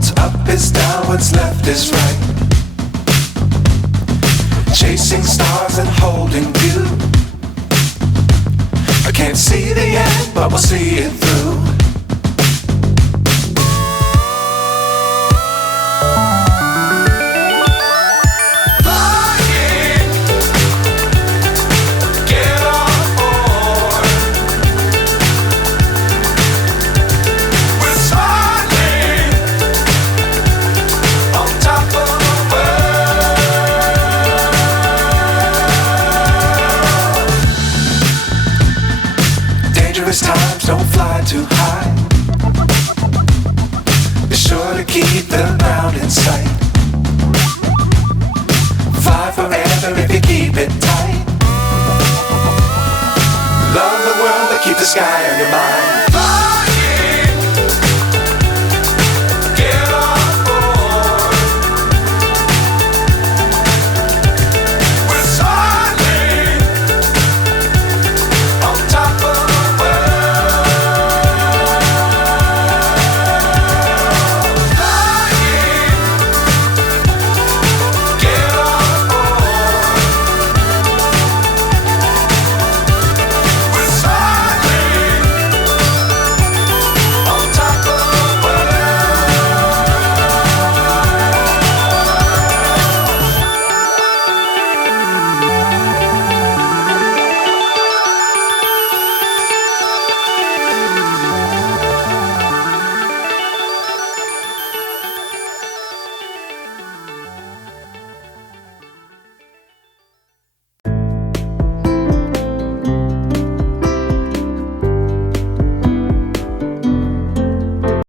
What's up is down, what's left is right. Chasing stars and holding you. I can't see the end, but we'll see it through. Dangerous times, don't fly too high. Be sure to keep the ground in sight. Fly forever if you keep it tight. Love the world, but keep the sky on your mind.